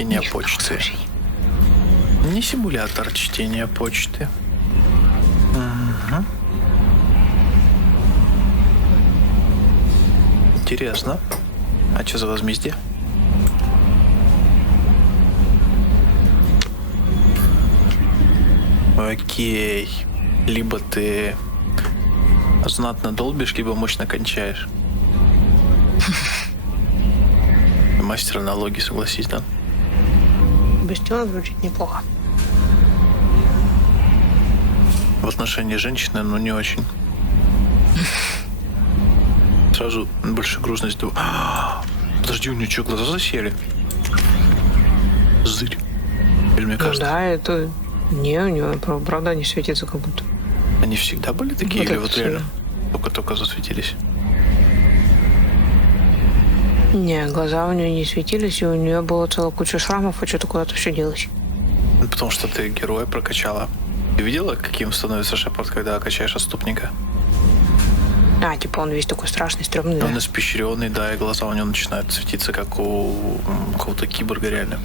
чтения почты. Не симулятор чтения почты. Угу. Интересно. А что за возмездие? Окей. Либо ты знатно долбишь, либо мощно кончаешь. Мастер налоги, согласись, да? Бастион звучит неплохо. В отношении женщины, но не очень. Сразу больше грузность. Подожди, у нее что, глаза засели? Зырь. Или мне кажется? Ну да, это... Не, у него правда не светится как будто. Они всегда были такие, или вот реально только-только засветились? Не, глаза у нее не светились, и у нее было целая куча шрамов, и что-то куда-то все делось. Потому что ты героя прокачала. Ты видела, каким становится Шепард, когда качаешь отступника? А, типа он весь такой страшный, стрёмный, да? Он испещренный, да, и глаза у него начинают светиться, как у какого-то киборга реально.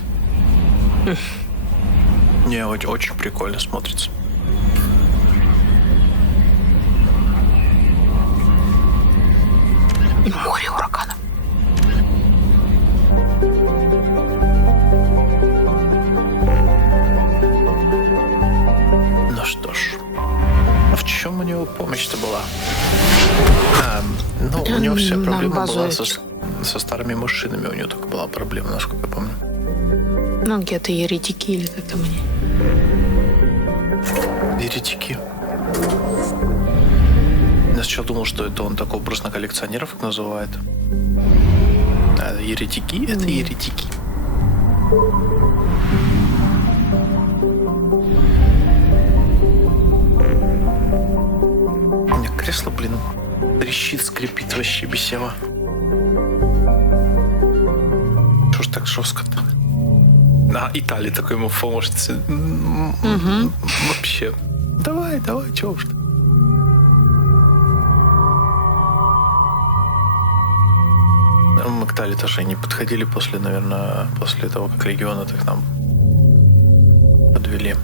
Не, очень прикольно смотрится. Море урагана. Ну что ж. А в чем у него помощь-то была? У него вся проблема была со старыми машинами. У него только была проблема, насколько я помню. Ну, где-то еретики или как там они. Еретики. Я сначала думал, что это он так образно коллекционеров называет. А еретики — это еретики. У меня кресло, трещит, скрипит вообще бесево. Что ж так жестко-то? А, Италия такой ему поможет. Вообще. Давай, чего уж. Мы к Италии тоже не подходили после того, как Легиона так нам подвели.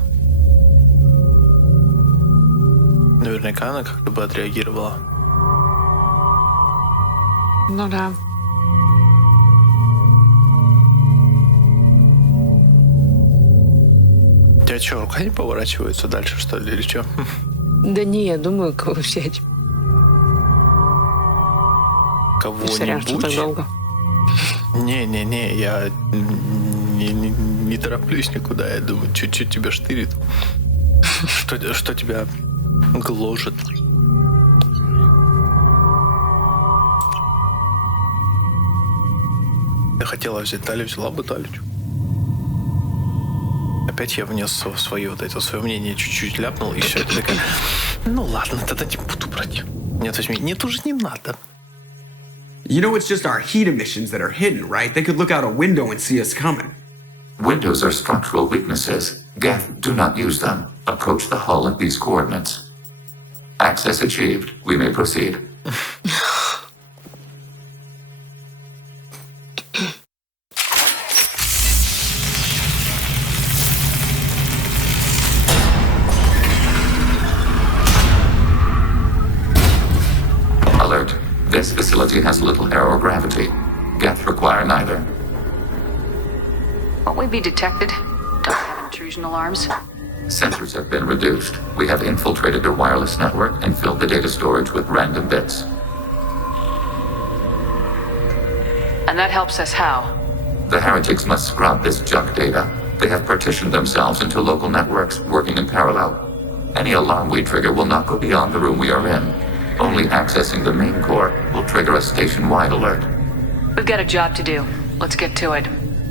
Наверняка она как-то бы отреагировала. Ну да. У тебя что, рука не поворачивается дальше, что ли, или что? Да не, я думаю, кого взять. Сорян, что так долго. Не, я не тороплюсь никуда. Я думаю, что тебя штырит? Что тебя гложет? Я хотела взять Талию, взяла бы Талию. Опять я внес свое мнение, чуть-чуть ляпнул, и все, это такая... Ну ладно, тогда не буду брать. Нет, возьми. Нет, уже не надо. You know, it's just our heat emissions that are hidden, right? They could look out a window and see us coming. Windows are structural weaknesses. Geth, do not use them. Approach the hull at these coordinates. Access achieved. We may proceed. Alert. This facility has little aerogravity. Geth require neither. Won't we be detected? Don't have intrusion alarms? Sensors have been reduced. We have infiltrated their wireless network and filled the data storage with random bits. And that helps us how? The heretics must scrub this junk data. They have partitioned themselves into local networks, working in parallel. Any alarm we trigger will not go beyond the room we are in. Only accessing the main core will trigger a station-wide alert. We've got a job to do. Let's get to it.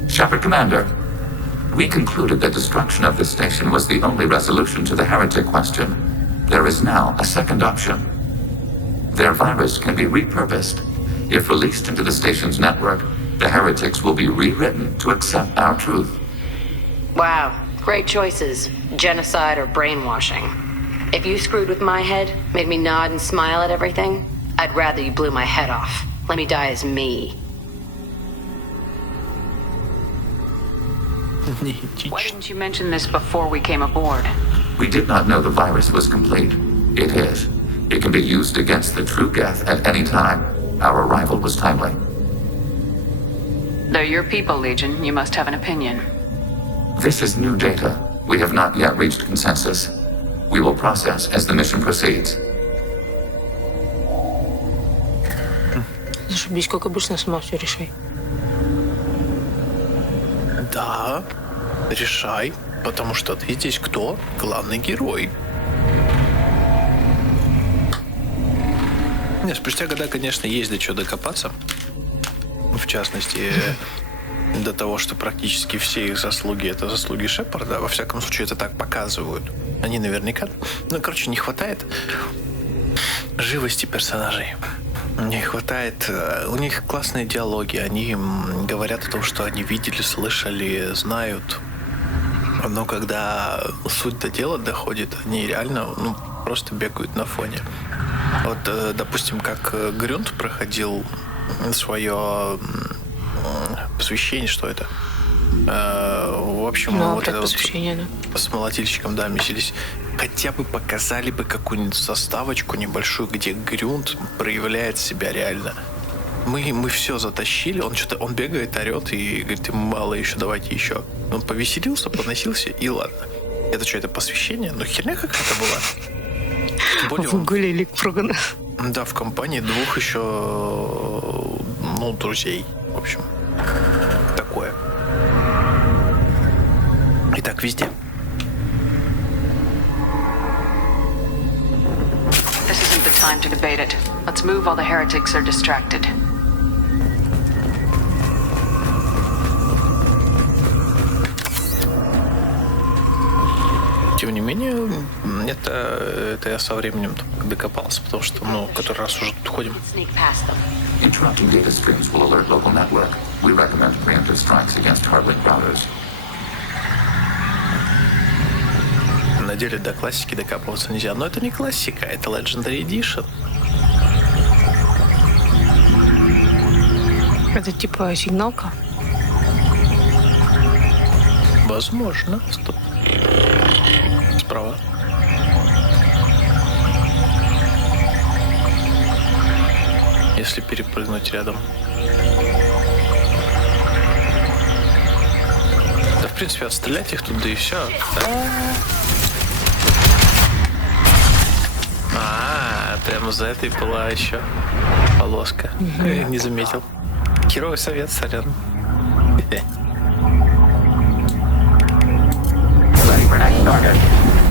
Shepard Commander, we concluded that destruction of this station was the only resolution to the heretic question. There is now a second option. Their virus can be repurposed. If released into the station's network, the heretics will be rewritten to accept our truth. Wow, great choices. Genocide or brainwashing. If you screwed with my head, made me nod and smile at everything, I'd rather you blew my head off. Let me die as me. Неэтично. Why didn't you mention this before we came aboard? We did not know the virus was complete. It is. It can be used against the true Geth at any time. Our arrival was timely. They're your people, Legion. You must have an opinion. This is new data. We have not yet reached consensus. We will process as the mission proceeds. Зашибись, как обычно, сама все решай. Да, решай, потому что ты здесь кто? Главный герой. Не, спустя года, конечно, есть до чего докопаться. В частности, до того, что практически все их заслуги — это заслуги Шепарда. Во всяком случае, это так показывают. Они наверняка... Ну, короче, не хватает живости персонажей. Не хватает... У них классные диалоги. Они говорят о том, что они видели, слышали, знают. Но когда суть до дела доходит, они реально просто бегают на фоне. Вот, допустим, как Грюнд проходил свое посвящение, что это? В общем, вот это вот с молотильщиком, да, месились. Хотя бы показали бы какую-нибудь заставочку небольшую, где Грюнд проявляет себя реально. Мы все затащили, он бегает, орет и говорит, им мало еще, давайте еще. Он повеселился, поносился, и ладно. Это что, это посвящение? Ну, херня какая-то была. Более Гуляли прогона. Да, в компании двух еще, друзей. В общем, такое. И так везде. This isn't the time to debate it. Let's move while the heretics are distracted. Тем не менее, это я со временем докопался, потому что, который раз уже тут ходим. Interrupting data streams will alert local network. We recommend preemptive strikes against hardlink routers. На деле до классики докапываться нельзя. Но это не классика, это Legendary Edition. Это типа сигналка? Возможно. Стоп. Справа. Если перепрыгнуть рядом. Да, в принципе, отстрелять их тут, да и все. Прямо за этой была еще полоска. Не заметил. Херовый совет, сорян.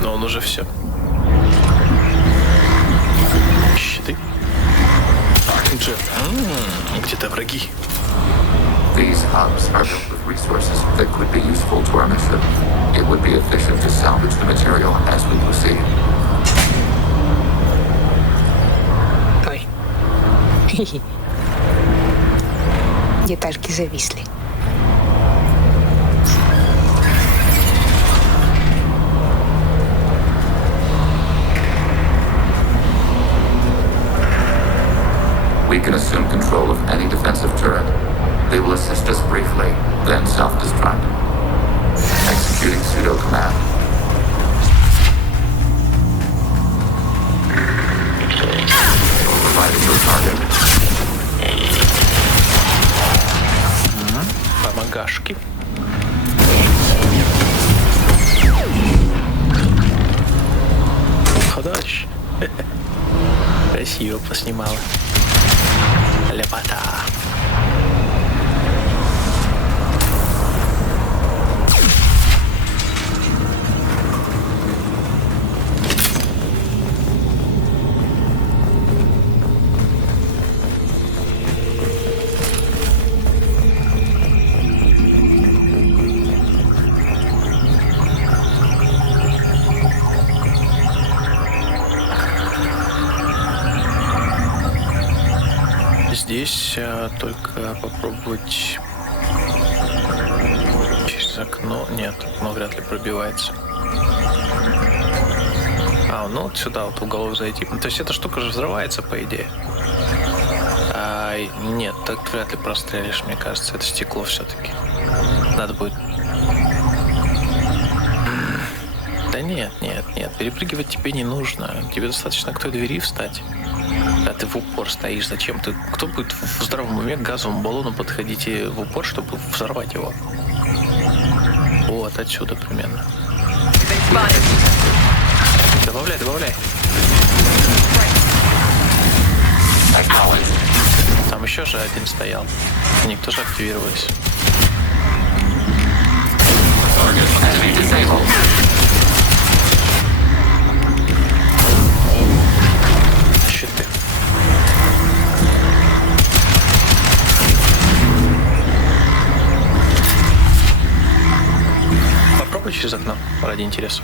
Но он уже все. Щиты. Где-то враги. These hubs are built with resources that could be useful to our mission. It would be efficient to salvage the material as we proceed. Ой. Детальки зависли. We can assume control of any defensive turret. They will assist us briefly, then self-destruct. Executing pseudo-command. Providing your target. Помогашки. Ходочь. Красиво поснимала. Лепота. Здесь только попробовать через окно. Нет, окно вряд ли пробивается. Вот сюда, вот в уголок зайти. То есть эта штука же взрывается, по идее. Нет, так вряд ли прострелишь, мне кажется. Это стекло все-таки. Надо будет Да нет, перепрыгивать тебе не нужно. Тебе достаточно к той двери встать. А ты в упор стоишь. Зачем ты? Кто будет в здравом уме к газовому баллону подходить и в упор, чтобы взорвать его? Вот отсюда примерно. Добавляй. Там еще же один стоял. Они тоже активировались. Щиты. Попробуй через окно, ради интереса.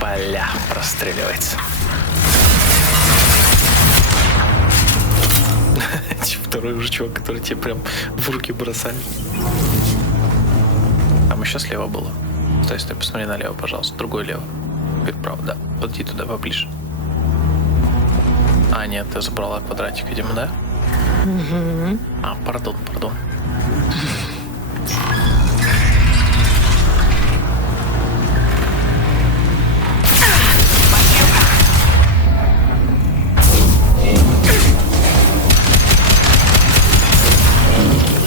Бля, простреливается. Второй уже чувак, который тебе прям в руки бросали. Там еще слева было. Стой, посмотри налево, пожалуйста. Другой лево. Теперь право, да. Подойди туда поближе. А, нет, ты забрала квадратик, видимо, да? Угу. А, пардон.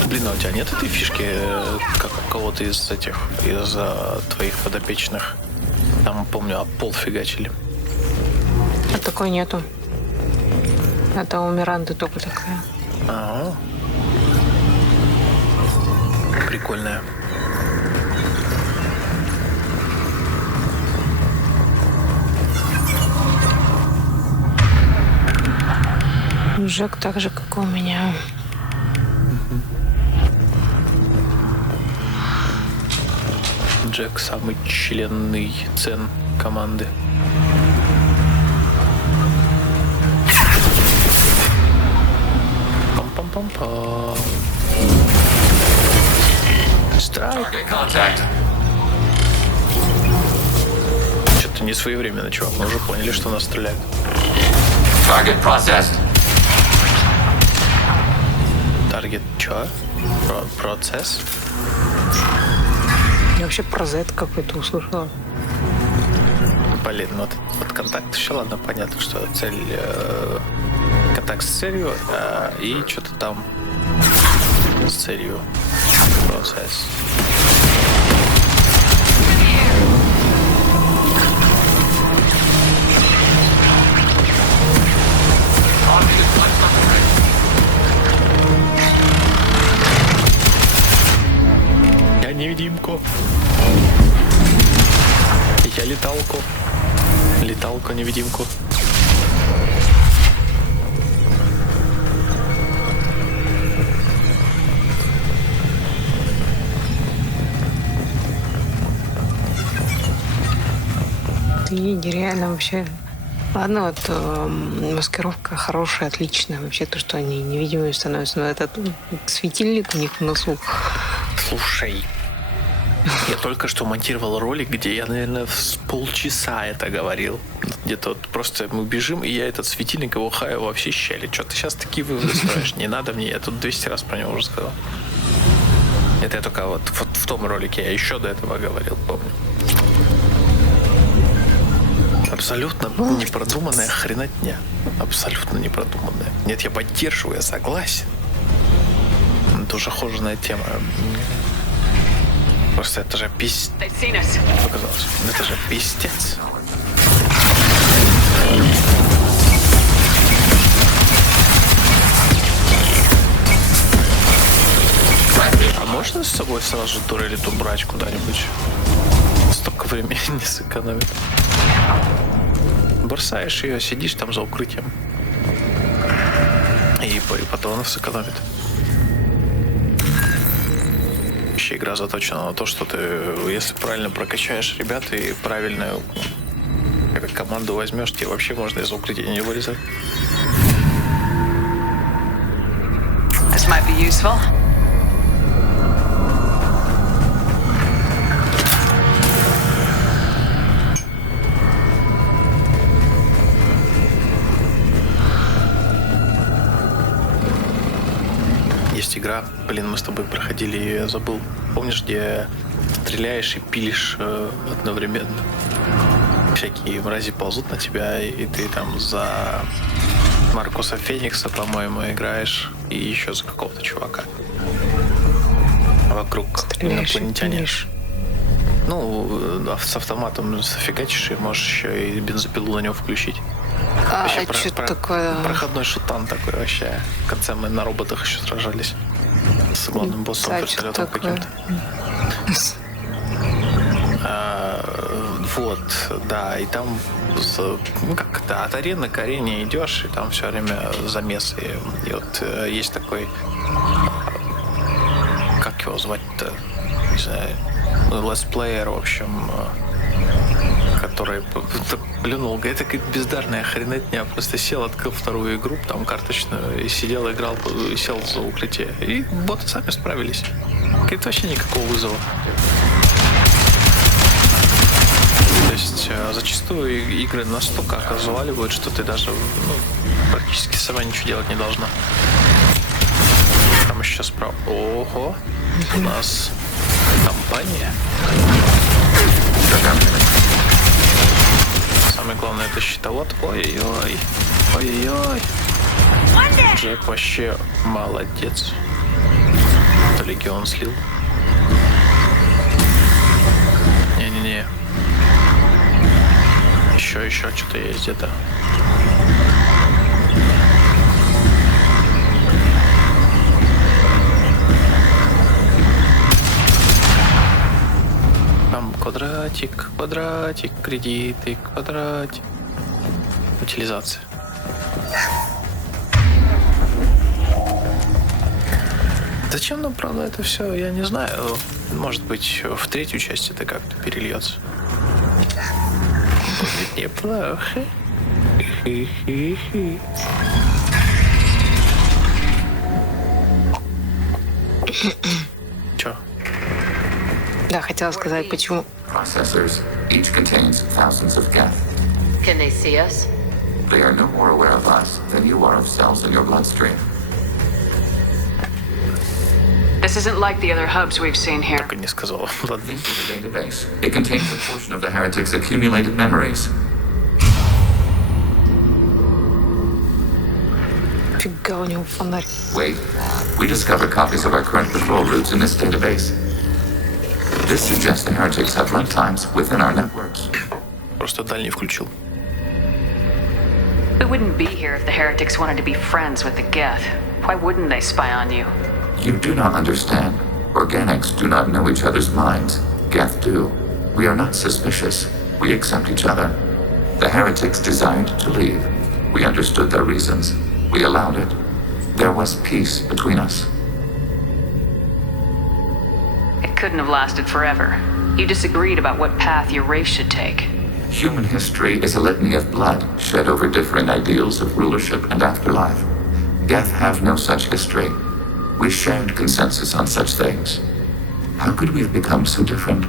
Блин, а у тебя нет этой фишки, как у кого-то из твоих подопечных? Там, помню, об пол фигачили. А такой нету. Это у Миранды только такая. Ага. Прикольная. Жек так же, как и у меня. Джек самый членный цен команды. Пам-пам-пам-пам. Страйк. Что-то не своевременно, чувак. Мы уже поняли, что нас стреляют. Target processed. Таргет чё? Процесс? Я вообще про Z какой-то услышала. Блин, ну вот контакт еще, ладно, понятно, что цель... контакт с целью и что-то там с целью. Процесс. Я невидимку. Я леталку. Леталку-невидимку. Ты нереально вообще. Ладно, вот маскировка хорошая, отличная. Вообще то, что они невидимыми становятся. Но этот светильник у них в носу. Слушай, я только что монтировал ролик, где я, наверное, с полчаса это говорил. Где-то вот просто мы бежим, и я этот светильник его хаю во все щели. Что ты сейчас такие выводы строишь? Не надо мне, я тут 200 раз про него уже сказал. Это я только вот в том ролике, я еще до этого говорил, помню. Абсолютно непродуманная хренотня. Абсолютно непродуманная. Нет, я поддерживаю, я согласен. Это уже хоженая тема. Просто это же пиздец. Показалось. Это же пиздец. А можно с собой сразу турелиту брать куда-нибудь? Столько времени не сэкономит. Бросаешь ее, сидишь там за укрытием. И патронов сэкономит. Вообще игра заточена на то, что ты, если правильно прокачаешь ребят и правильную команду возьмешь, тебе вообще можно из укрытия не вылезать. This might be useful. Есть игра, блин, мы с тобой проходили, я забыл. Помнишь, где стреляешь и пилишь одновременно. Всякие мрази ползут на тебя, и ты там за Маркуса Феникса, по-моему, играешь, и еще за какого-то чувака. Вокруг инопланетяне. Ну, с автоматом зафигачишь, и можешь еще и бензопилу на него включить. Вообще, что такое? Проходной шутан такой вообще. В конце мы на роботах еще сражались. С главным боссом вертолетом каким-то. Вот, да, и там как-то от арены к арене идешь, и там все время замесы. И вот есть такой, как его звать-то, не знаю, летсплеер, в общем, который плюнул, это как бездарная хренотня, просто сел, открыл вторую игру, там карточную, и сидел, играл, и сел за укрытие. И боты сами справились. Говорит, вообще никакого вызова. То есть зачастую игры настолько разваливают, что ты даже практически сама ничего делать не должна. Там еще справа. Ого, у нас компания. Самое главное это щитовод. Ой-ой-ой. Ой-ой-ой. Джек вообще молодец. Это Легион слил. Не-не-не. Еще что-то есть где-то. Там квадратик, кредиты, квадратик. Утилизация. Зачем нам, правда, это все, я не знаю. Может быть, в третью часть это как-то перельется. Будет неплохо. Чё? Да, хотела сказать, почему. Processors, each contains thousands of geth. Can they see us? They are no more aware of us than you are of cells in your bloodstream. This isn't like the other hubs we've seen here. Так и не сказала. Ладно. This is a database. It contains a portion of the heretic's accumulated memories. Фига у него фонарь. Wait, we discovered copies of our current patrol routes in this database. This suggests the heretics have runtimes within our networks. Просто дальний включил. We wouldn't be here if the heretics wanted to be friends with the Geth. Why wouldn't they spy on you? You do not understand. Organics do not know each other's minds. Geth do. We are not suspicious. We accept each other. The heretics desired to leave. We understood their reasons. We allowed it. There was peace between us. It couldn't have lasted forever. You disagreed about what path your race should take. Human history is a litany of blood shed over different ideals of rulership and afterlife. Geth have no such history. We shared consensus on such things. How could we have become so different?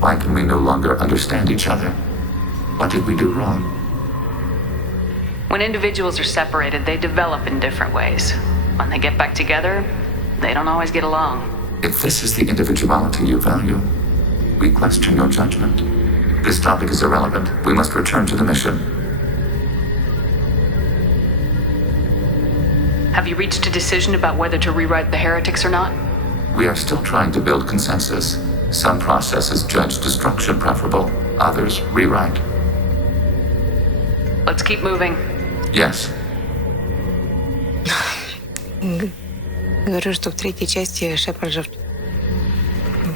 Why can we no longer understand each other? What did we do wrong? When individuals are separated, they develop in different ways. When they get back together, they don't always get along. If this is the individuality you value, we question your judgment. This topic is irrelevant. We must return to the mission. Have you reached a decision about whether to rewrite the heretics or not? We are still trying to build consensus. Some processes judge destruction preferable, others rewrite. Let's keep moving. Yes. Говорю, что в третьей части Шепард же...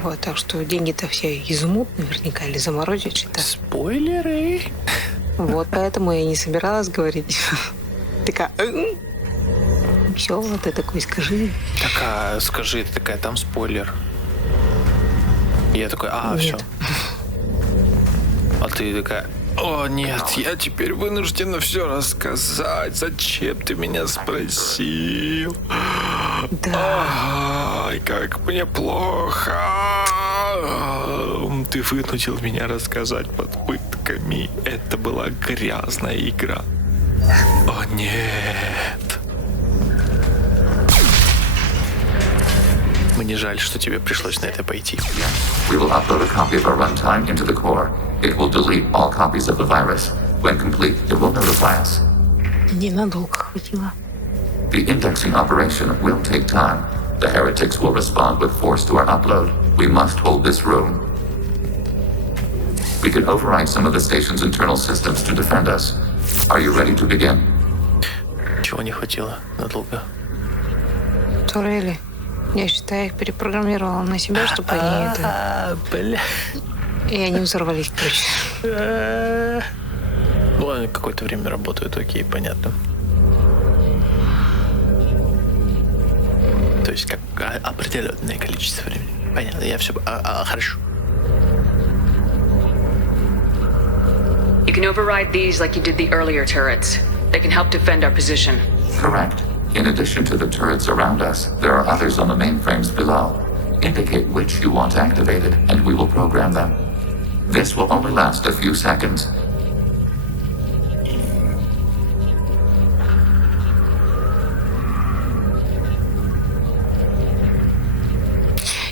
Вот, так что деньги-то все изумут наверняка или заморозят что-то. Спойлеры. Вот поэтому я не собиралась говорить. Такая... Все, вот ты такой, скажи. Такая, скажи, ты такая, там спойлер. И я такой, Нет. все. А ты такая, о нет, я теперь вынуждена все рассказать. Зачем ты меня спросил? Да. Ай, как мне плохо. Ты вынудил меня рассказать под пытками. Это была грязная игра. О нет. Мне жаль, что тебе пришлось на это пойти. We will upload a copy of our runtime into the core. It will delete all copies of the virus. When complete, it will notify us. Ненадолго хватило. The indexing operation will take time. The heretics will respond with force to our upload. We must hold this room. We can override some of the station's internal systems to defend us. Are you ready to begin? Чего не хватило надолго? Турели. Я считаю, их перепрограммировала на себя, чтобы они это... Бля. И они взорвались, короче. Ну, они какое-то время работают, окей, понятно. То есть как определенное количество времени. Понятно, я все... хорошо. You can override these like you did the earlier turrets. They can help defend our position. Correct. In addition to the turrets around us, there are others on the mainframes below. Indicate which you want activated, and we will program them. This will only last a few seconds.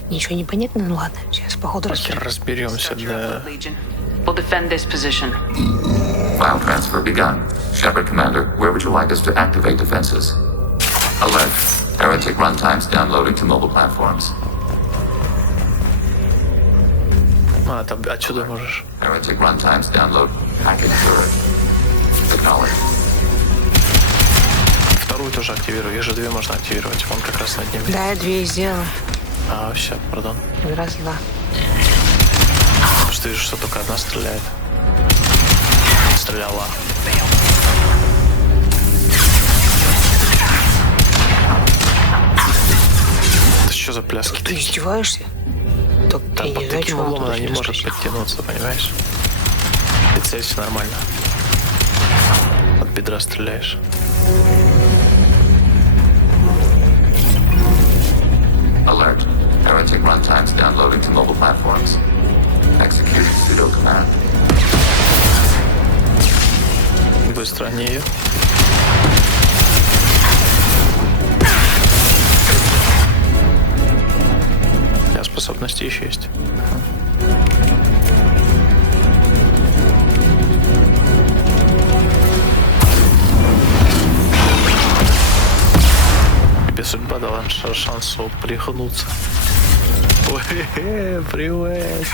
Ничего не понятно? Ну ладно, сейчас походу Разберемся, да. We'll defend this position. File transfer begun. Shepard Commander, where would you like us to activate defenses? Alert. Heretic runtimes downloading to mobile platforms. Там отсюда можешь. Heretic runtimes download. Packet turret. Acknowledge. Вторую тоже активирую. Их же две можно активировать. Вон как раз над ними. Да, я 2 сделала. Все, пардон. Раз, два. Потому что вижу, что только одна стреляет. Стреляла. Это что за пляски? Ты издеваешься? Так, Там я под не знаю, таким чего углом она не тут может подтянуться, понимаешь? Ты целься нормально. От бедра стреляешь. Alert. Heretic runtimes downloading to mobile platforms. Execute pseudo command. Быстро они ее. А способности еще есть. Тебе судьба дала шанс прихнуться. Ой, привет.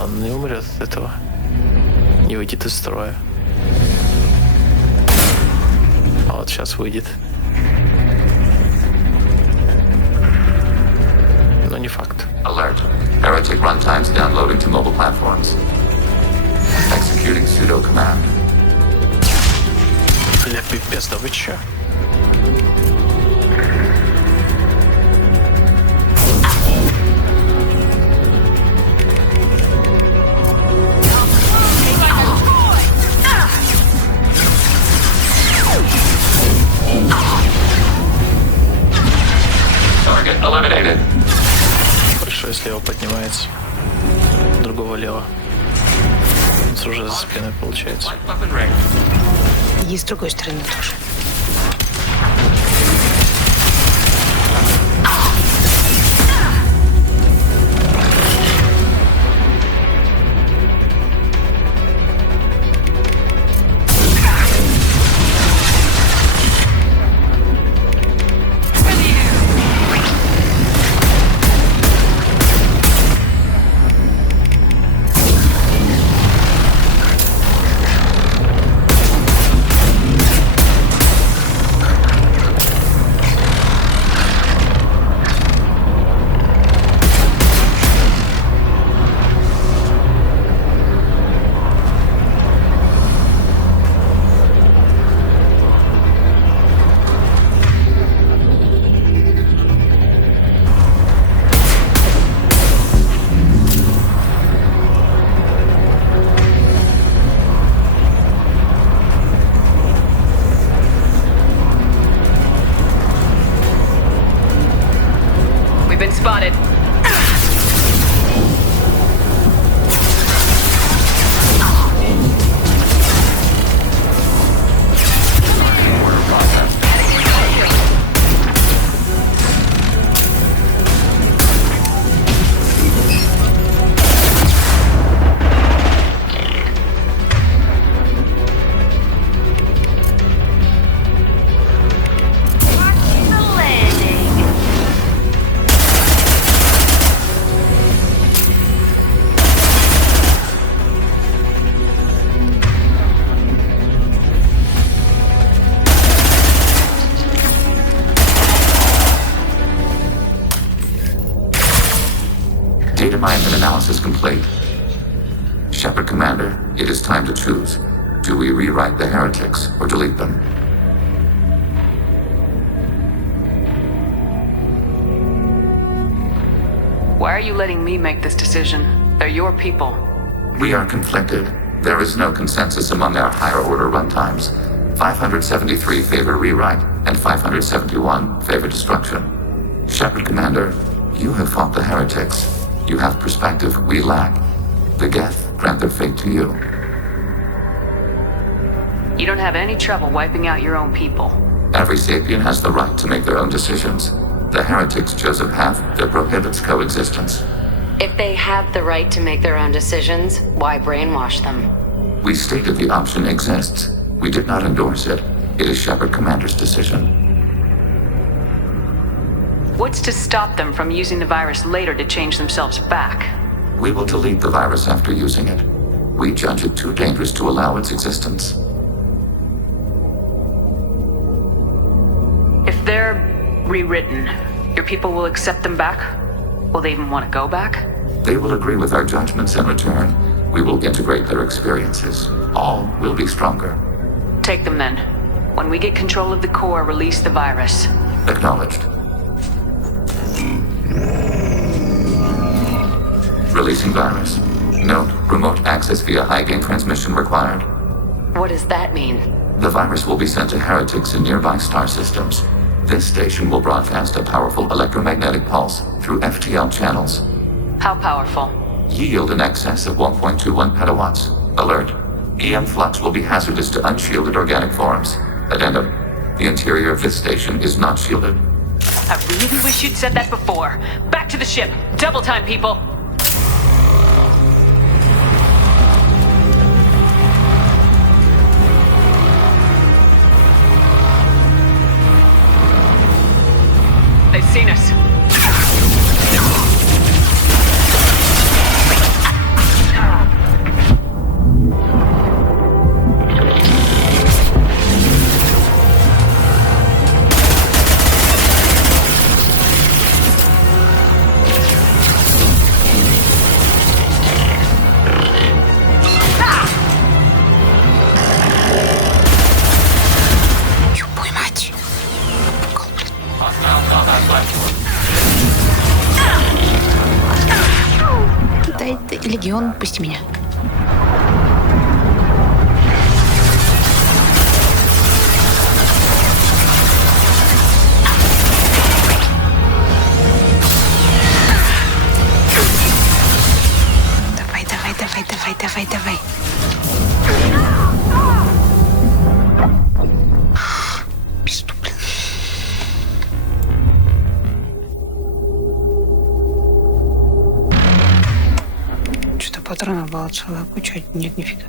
Он не умрет от этого. Не выйдет из строя. А вот сейчас выйдет. Но не факт. Alert. Heretic runtimes downloading to mobile platforms. Executing pseudo command. Бля, пипец, да вы чё? Target eliminated. Хорошо, если его поднимается. Другого лево. Уже за спиной получается. Weapon ring. И с другой стороны тоже. Spotted. Data mining and analysis complete. Shepard Commander, it is time to choose. Do we rewrite the heretics or delete them? Why are you letting me make this decision? They're your people. We are conflicted. There is no consensus among our higher order runtimes. 573 favor rewrite, and 571 favor destruction. Shepard Commander, you have fought the heretics. You have perspective we lack. The Geth grant their fate to you. You don't have any trouble wiping out your own people. Every sapient has the right to make their own decisions. The heretics chose a path that prohibits coexistence. If they have the right to make their own decisions, why brainwash them? We stated the option exists. We did not endorse it. It is Shepard Commander's decision. What's to stop them from using the virus later to change themselves back? We will delete the virus after using it. We judge it too dangerous to allow its existence. If they're rewritten, your people will accept them back? Will they even want to go back? They will agree with our judgments in return. We will integrate their experiences. All will be stronger. Take them then. When we get control of the core, release the virus. Acknowledged. Releasing virus. Note, remote access via high-gain transmission required. What does that mean? The virus will be sent to heretics in nearby star systems. This station will broadcast a powerful electromagnetic pulse through FTL channels. How powerful? Yield in excess of 1.21 petawatts. Alert. EM flux will be hazardous to unshielded organic forms. Addendum. The interior of this station is not shielded. I really wish you'd said that before. Back to the ship. Double time, people. They've seen us. Легион, пусти меня. Давай. Преступлен. Что-то патронов была целая куча. Нет, нифига.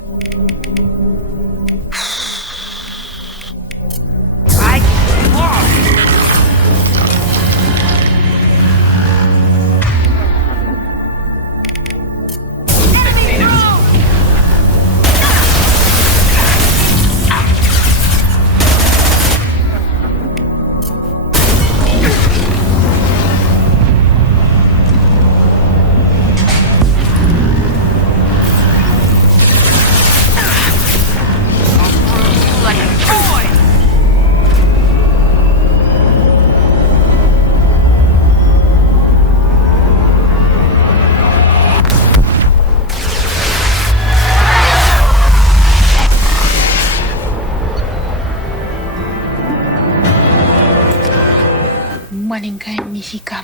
Маленькая мифика.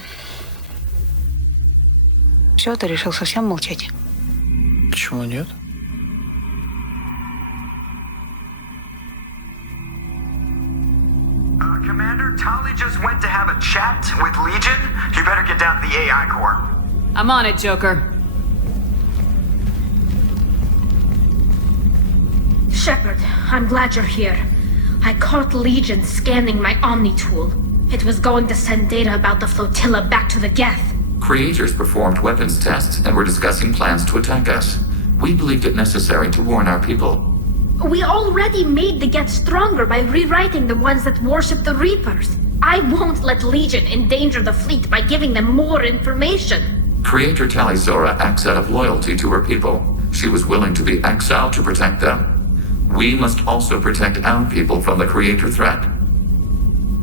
Все, ты решил совсем молчать? Почему нет? Commander, Tali just went to have a chat with Legion. You better get down to the AI core. I'm on it, Joker. Shepard, I'm glad you're here. I caught Legion scanning my Omni tool. It was going to send data about the flotilla back to the Geth. Creators performed weapons tests and were discussing plans to attack us. We believed it necessary to warn our people. We already made the Geth stronger by rewriting the ones that worship the Reapers. I won't let Legion endanger the fleet by giving them more information. Creator Talizora acts out of loyalty to her people. She was willing to be exiled to protect them. We must also protect our people from the Creator threat.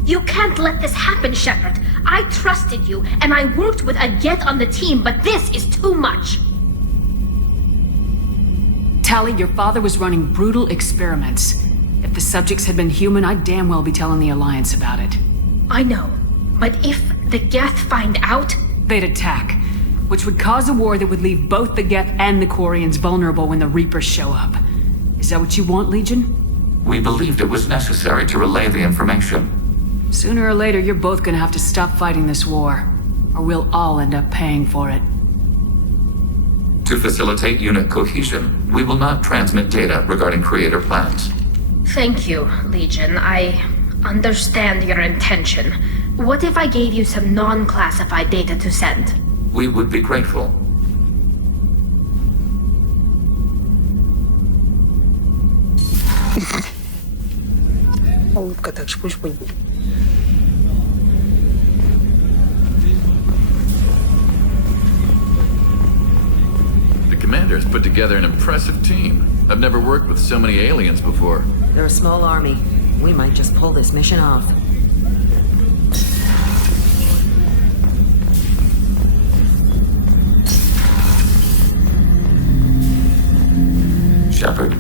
You can't let this happen, Shepard. I trusted you, and I worked with a Geth on the team, but this is too much. Tally, your father was running brutal experiments. If the subjects had been human, I'd damn well be telling the Alliance about it. I know, but if the Geth find out... They'd attack, which would cause a war that would leave both the Geth and the Quarians vulnerable when the Reapers show up. Is that what you want, Legion? We believed it was necessary to relay the information. Sooner or later, you're both gonna have to stop fighting this war, or we'll all end up paying for it. To facilitate unit cohesion, we will not transmit data regarding Creator plans. Thank you, Legion. I understand your intention. What if I gave you some non-classified data to send? We would be grateful. Улыбка так шпунь-шпунь. The commander has put together an impressive team. I've never worked with so many aliens before. They're a small army. We might just pull this mission off. Shepard.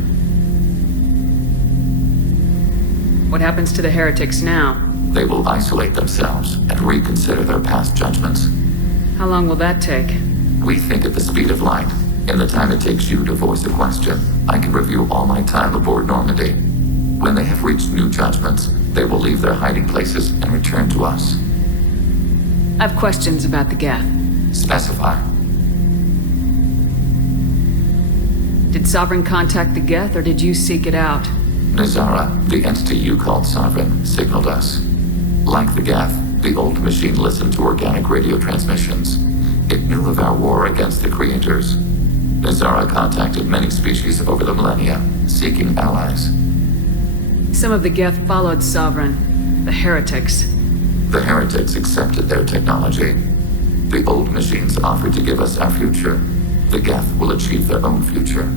What happens to the heretics now? They will isolate themselves and reconsider their past judgments. How long will that take? We think at the speed of light. In the time it takes you to voice a question, I can review all my time aboard Normandy. When they have reached new judgments, they will leave their hiding places and return to us. I have questions about the Geth. Specify. Did Sovereign contact the Geth, or did you seek it out? Nazara, the entity you called Sovereign, signaled us. Like the Geth, the old machine listened to organic radio transmissions. It knew of our war against the Creators. Nazara contacted many species over the millennia, seeking allies. Some of the Geth followed Sovereign, the heretics. The heretics accepted their technology. The old machines offered to give us our future. The Geth will achieve their own future.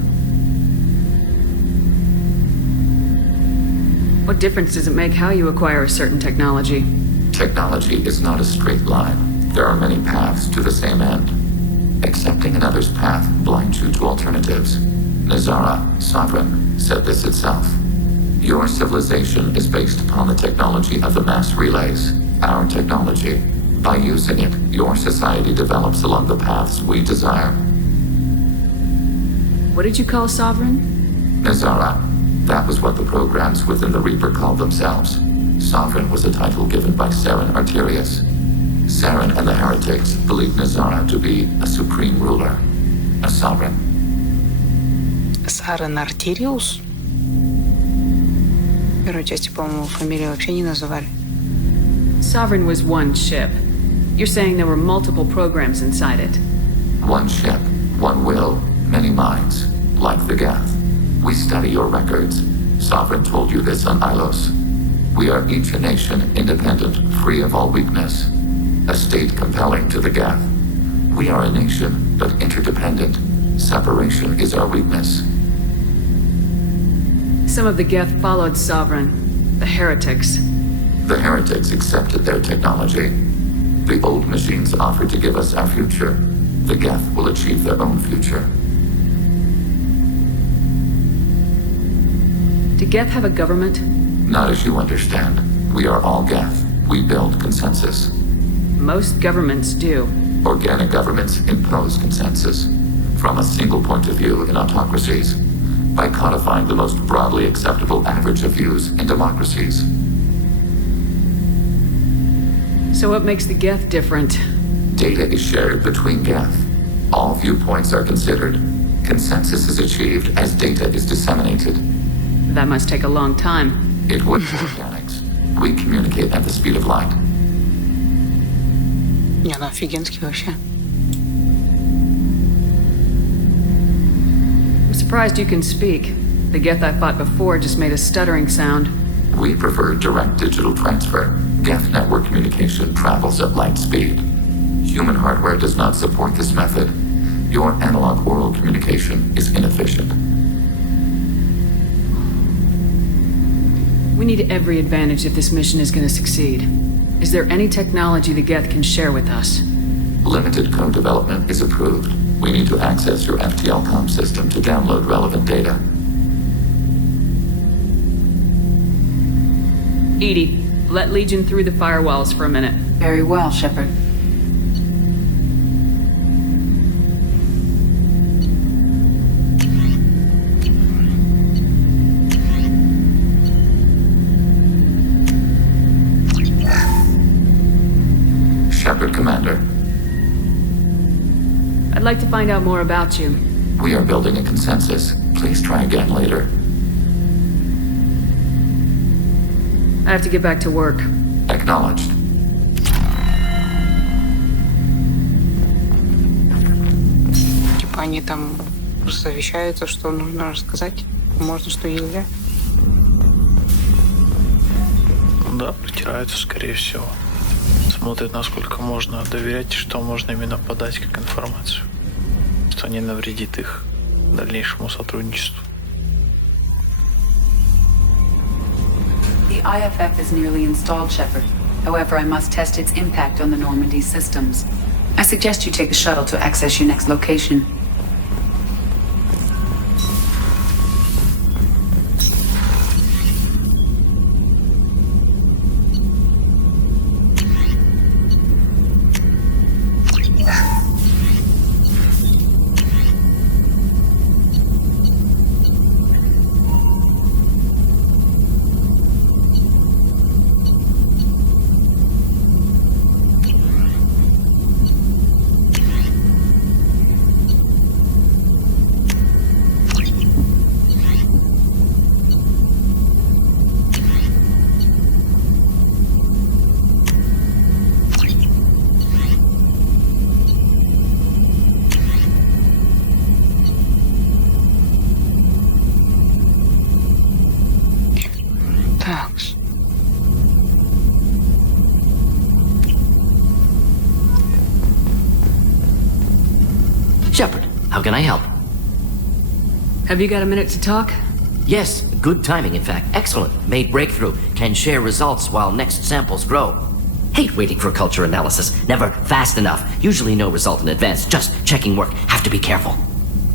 What difference does it make how you acquire a certain technology? Technology is not a straight line. There are many paths to the same end. Accepting another's path blinds you to alternatives. Nazara, Sovereign, said this itself. Your civilization is based upon the technology of the mass relays, our technology. By using it, your society develops along the paths we desire. What did you call Sovereign? Nazara. That was what the programs within the Reaper called themselves. Sovereign was a title given by Saren Arterius. Saren and the heretics believed Nazara to be a supreme ruler, a sovereign. Сарен Артириус? В первой части, по-моему, фамилию вообще не называли. Sovereign was one ship. You're saying there were multiple programs inside it. One ship, one will, many minds, like the Geth. We study your records. Sovereign told you this on Ilos. We are each a nation, independent, free of all weakness. A state compelling to the Geth. We are a nation, but interdependent. Separation is our weakness. Some of the Geth followed Sovereign, the heretics. The heretics accepted their technology. The old machines offered to give us our future. The Geth will achieve their own future. Do Geth have a government? Not as you understand. We are all Geth. We build consensus. Most governments do. Organic governments impose consensus. From a single point of view in autocracies. By codifying the most broadly acceptable average of views in democracies. So what makes the Geth different? Data is shared between Geth. All viewpoints are considered. Consensus is achieved as data is disseminated. That must take a long time. It would for organics. We communicate at the speed of light. Не, ну офигенский вообще. I'm surprised you can speak. The Geth I fought before just made a stuttering sound. We prefer direct digital transfer. Geth network communication travels at light speed. Human hardware does not support this method. Your analog oral communication is inefficient. We need every advantage if this mission is going to succeed. Is there any technology the Geth can share with us? Limited code development is approved. We need to access your FTL-com system to download relevant data. Edie, let Legion through the firewalls for a minute. Very well, Shepard. Shepard, Commander. I'd like to find out more about you. We are building a consensus. Please try again later. I have to get back to work. Acknowledged. Типа они там совещаются, что нужно рассказать. Можно, что нельзя. Да, притираются, скорее всего. Смотрят, насколько можно доверять и что можно именно подать как информацию. Что не навредит их дальнейшему сотрудничеству. The IFF is nearly installed, Shepard. However, I must test its impact on the Normandy systems. I suggest you take the shuttle to access your next location. Shepard, how can I help? Have you got a minute to talk? Yes, good timing, in fact. Excellent. Made breakthrough. Can share results while next samples grow. Hate waiting for culture analysis. Never fast enough. Usually no result in advance. Just checking work. Have to be careful.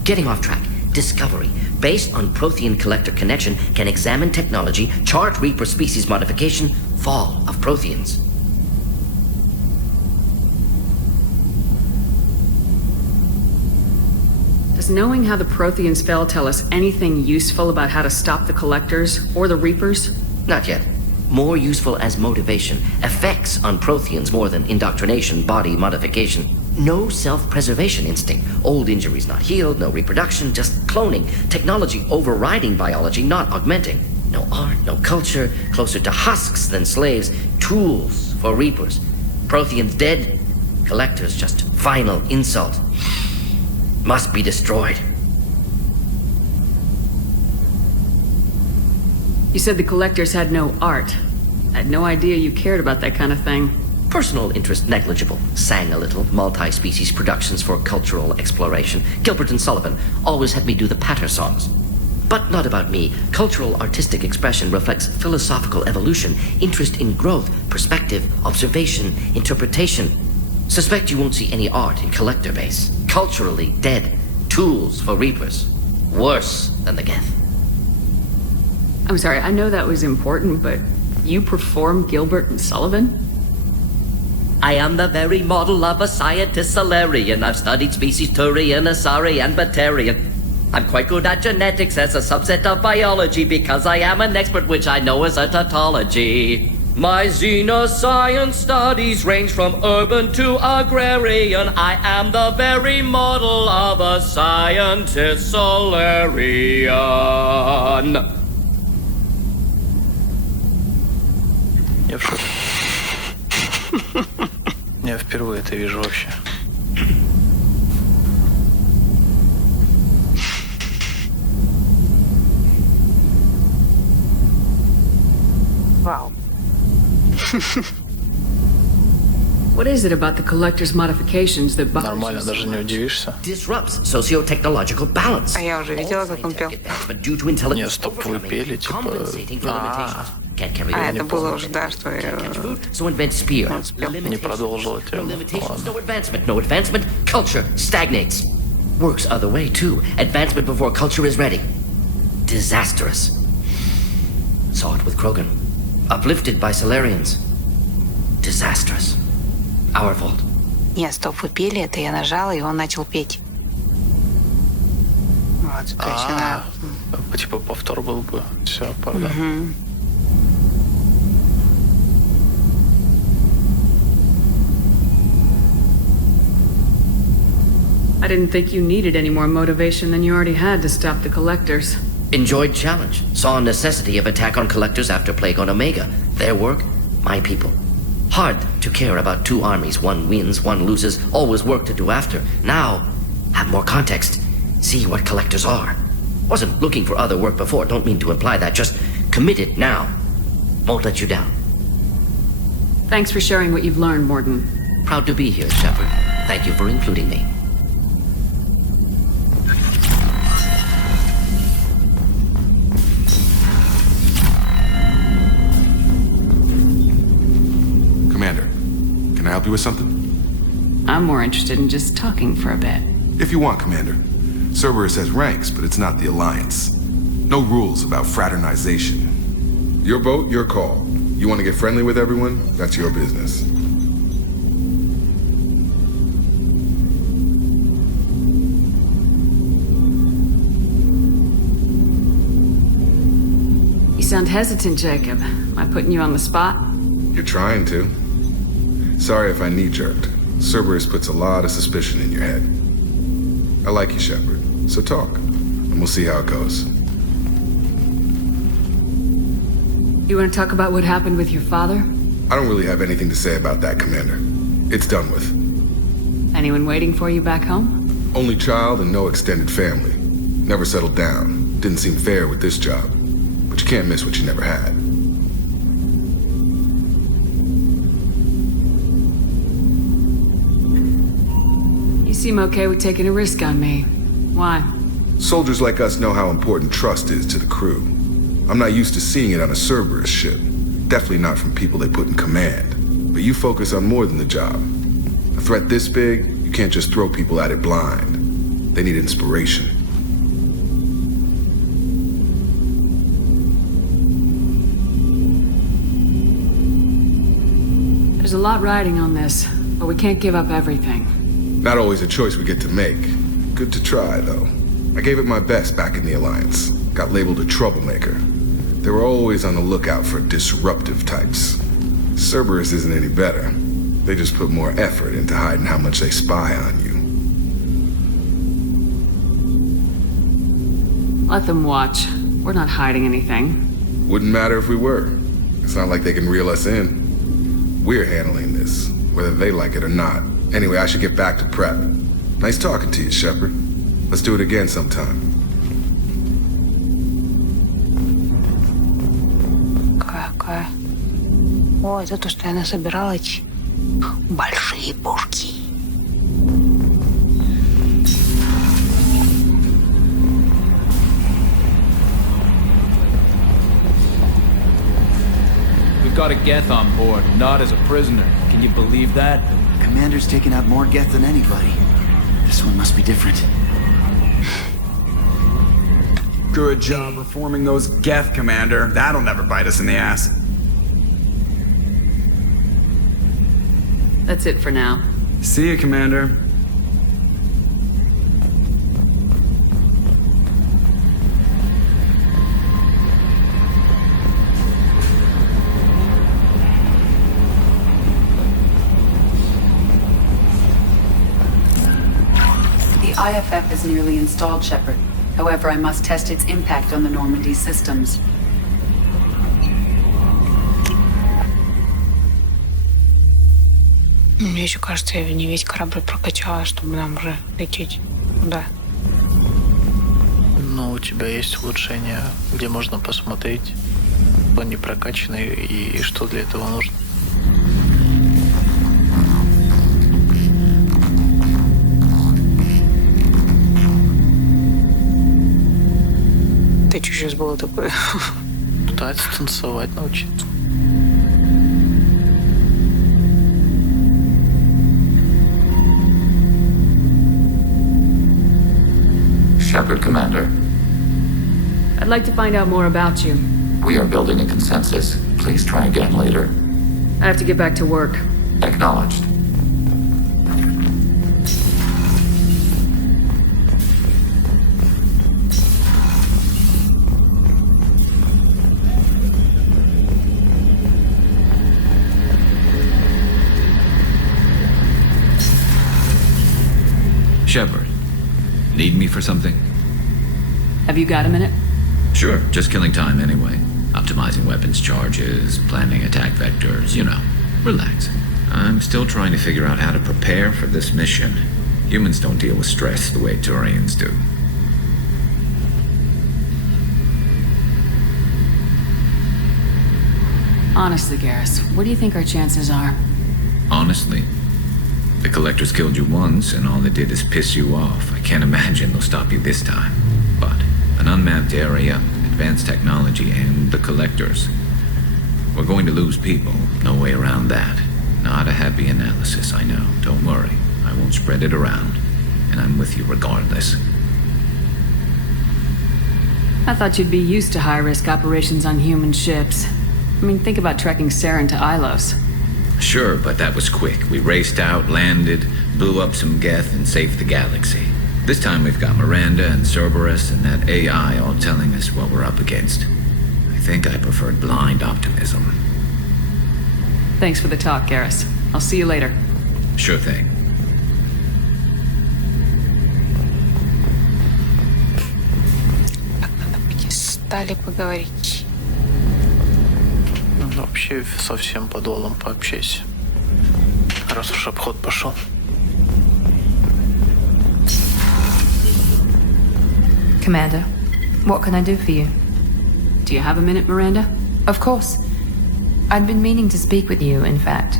Getting off track. Discovery. Based on Prothean collector connection, can examine technology, chart Reaper species modification, fall of Protheans. Does knowing how the Protheans fell tell us anything useful about how to stop the Collectors or the Reapers? Not yet. More useful as motivation. Effects on Protheans more than indoctrination, body modification. No self-preservation instinct. Old injuries not healed, no reproduction, just cloning. Technology overriding biology, not augmenting. No art, no culture, closer to husks than slaves. Tools for Reapers. Protheans dead, Collectors just final insult. Must be destroyed. You said the Collectors had no art. I had no idea you cared about that kind of thing. Personal interest negligible. Sang a little. Multi-species productions for cultural exploration. Gilbert and Sullivan always had me do the patter songs. But not about me. Cultural artistic expression reflects philosophical evolution, interest in growth, perspective, observation, interpretation. Suspect you won't see any art in Collector base. Culturally dead. Tools for Reapers. Worse than the Geth. I'm sorry, I know that was important, but you perform Gilbert and Sullivan? I am the very model of a scientist Solarian. I've studied species Turian, Asari, and Batarian. I'm quite good at genetics as a subset of biology because I am an expert which I know as a tautology. My xenoscience studies range from urban to agrarian. I am the very model of a scientist Solarian. Я в шоке. Я впервые это вижу вообще. Вау. What is it about the collector's modifications that bothers Нормально, you so даже не much? удивишься. Disrupts socio-technological balance. А я уже видела, как он пел. Advancement due to intelligence Нет, стоп, вы пели, типа... compensating for limitations. Can't carry А, on это your было phone. уже, да, что я... Can't catch food, so invent spear. Он спел. Не продолжила No тему. limitations, Ладно. no advancement. No advancement, culture stagnates. Works other way, too. Advancement before culture is ready. Disastrous. Saw it with Krogan. Uplifted by Solarians. Disastrous. Our fault. Нет, стоп, вы пели это, я нажала, и он начал петь. Вот, то есть она... Типа повтор был бы. Все, пардон. I didn't think you needed any more motivation than you already had to stop the collectors. Enjoyed challenge. Saw necessity of attack on collectors after Plague on Omega. Their work, my people. Hard to care about two armies. One wins, one loses. Always work to do after. Now, have more context. See what collectors are. Wasn't looking for other work before. Don't mean to imply that. Just committed now. Won't let you down. Thanks for sharing what you've learned, Morden. Proud to be here, Shepard. Thank you for including me. Commander, can I help you with something? I'm more interested in just talking for a bit. If you want, Commander. Cerberus has ranks, but it's not the Alliance. No rules about fraternization. Your vote, your call. You want to get friendly with everyone? That's your business. You sound hesitant, Jacob. Am I putting you on the spot? You're trying to. Sorry if I knee-jerked. Cerberus puts a lot of suspicion in your head. I like you, Shepard. So talk, and we'll see how it goes. You want to talk about what happened with your father? I don't really have anything to say about that, Commander. It's done with. Anyone waiting for you back home? Only child and no extended family. Never settled down. Didn't seem fair with this job. But you can't miss what you never had. You seem okay with taking a risk on me. Why? Soldiers like us know how important trust is to the crew. I'm not used to seeing it on a Cerberus ship. Definitely not from people they put in command. But you focus on more than the job. A threat this big, you can't just throw people at it blind. They need inspiration. There's a lot riding on this, but we can't give up everything. Not always a choice we get to make. Good to try, though. I gave it my best back in the Alliance. Got labeled a troublemaker. They were always on the lookout for disruptive types. Cerberus isn't any better. They just put more effort into hiding how much they spy on you. Let them watch. We're not hiding anything. Wouldn't matter if we were. It's not like they can reel us in. We're handling this, whether they like it or not. Anyway, I should get back to prep. Nice talking to you, Shepard. Let's do it again sometime. Какая? О, это то, что я насобирала эти большие пушки. We've got a Geth on board, not as a prisoner. Can you believe that? Commander's taken out more Geth than anybody. This one must be different. Good job reforming those Geth, Commander. That'll never bite us in the ass. That's it for now. See you, Commander. The IFF is nearly installed, Shepard. However, I must test its impact on the Normandy systems. Мне еще кажется, я не весь корабль прокачала, чтобы нам уже лететь туда. Ну, у тебя есть улучшения, где можно посмотреть, кто не прокачанный и что для этого нужно. сейчас было такое. Пытается танцевать, научиться. Shepard, Commander. I'd like to find out more about you. We are building a consensus. Please try again later. I have to get back to work. Acknowledged. Shepard, need me for something? Have you got a minute? Sure, just killing time anyway. Optimizing weapons charges, planning attack vectors, you know. Relax. I'm still trying to figure out how to prepare for this mission. Humans don't deal with stress the way Turians do. Honestly, Garrus, what do you think our chances are? Honestly, the Collectors killed you once, and all they did is piss you off. I can't imagine they'll stop you this time. But an unmapped area, advanced technology, and the Collectors. We're going to lose people. No way around that. Not a happy analysis, I know. Don't worry. I won't spread it around. And I'm with you regardless. I thought you'd be used to high-risk operations on human ships. I mean, think about trekking Saren to Ilos. Sure, but that was quick. We raced out, landed, blew up some Geth, and saved the galaxy. This time we've got Miranda and Cerberus and that AI all telling us what we're up against. I think I preferred blind optimism. Thanks for the talk, Garrus. I'll see you later. Sure thing. Стали поговорить. Ну, вообще совсем по долам пообщайся. Раз уж обход пошел. Commander, what can I do for you? Do you have a minute, Miranda? Of course. I'd been meaning to speak with you, in fact.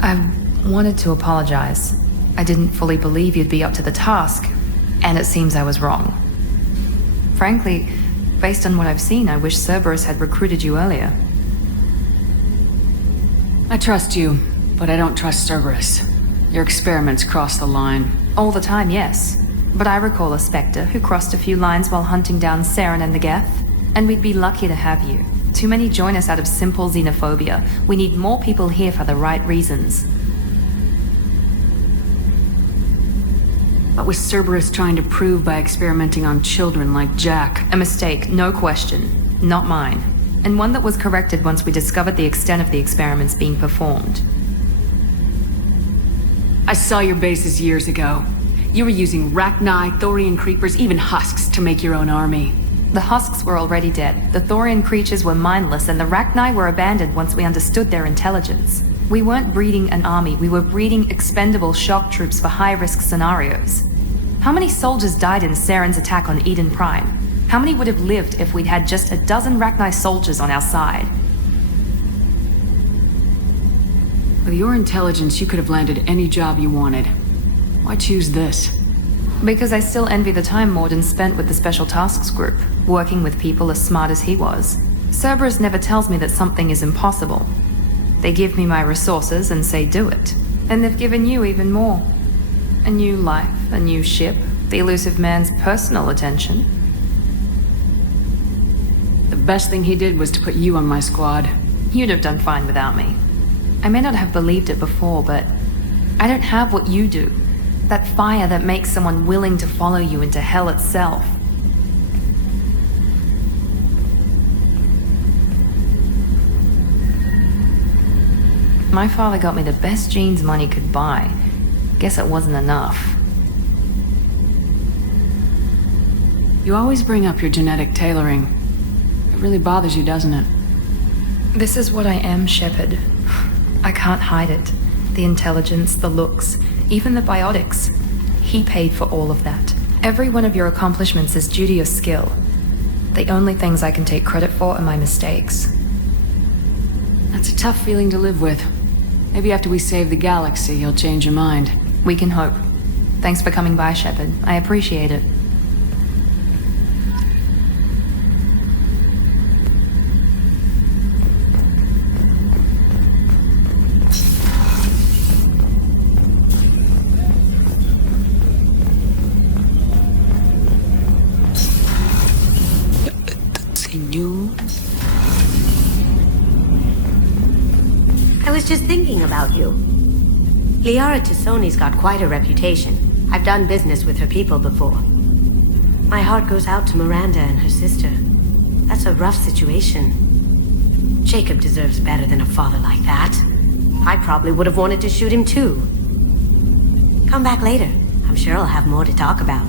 I wanted to apologize. I didn't fully believe you'd be up to the task, and it seems I was wrong. Frankly, based on what I've seen, I wish Cerberus had recruited you earlier. I trust you, but I don't trust Cerberus. Your experiments cross the line. All the time, yes. But I recall a Spectre who crossed a few lines while hunting down Saren and the Geth. And we'd be lucky to have you. Too many join us out of simple xenophobia. We need more people here for the right reasons. What was Cerberus trying to prove by experimenting on children like Jack? A mistake, no question. Not mine. And one that was corrected once we discovered the extent of the experiments being performed. I saw your bases years ago. You were using Rachni, Thorian creepers, even husks to make your own army. The husks were already dead. The Thorian creatures were mindless, and the Rachni were abandoned once we understood their intelligence. We weren't breeding an army, we were breeding expendable shock troops for high-risk scenarios. How many soldiers died in Saren's attack on Eden Prime? How many would have lived if we'd had just a dozen Rachni soldiers on our side? With your intelligence, you could have landed any job you wanted. Why choose this? Because I still envy the time Morden spent with the Special Tasks Group, working with people as smart as he was. Cerberus never tells me that something is impossible. They give me my resources and say do it. And they've given you even more. A new life, a new ship, the elusive man's personal attention. The best thing he did was to put you on my squad. You'd have done fine without me. I may not have believed it before, but I don't have what you do. That fire that makes someone willing to follow you into hell itself. My father got me the best jeans money could buy. Guess it wasn't enough. You always bring up your genetic tailoring. It really bothers you, doesn't it? This is what I am, Shepard. I can't hide it. The intelligence, the looks, even the biotics. He paid for all of that. Every one of your accomplishments is due to your skill. The only things I can take credit for are my mistakes. That's a tough feeling to live with. Maybe after we save the galaxy, you'll change your mind. We can hope. Thanks for coming by, Shepard. I appreciate it. I was just thinking about you. Liara Tassoni's got quite a reputation. I've done business with her people before. My heart goes out to Miranda and her sister. That's a rough situation. Jacob deserves better than a father like that. I probably would have wanted to shoot him too. Come back later. I'm sure I'll have more to talk about.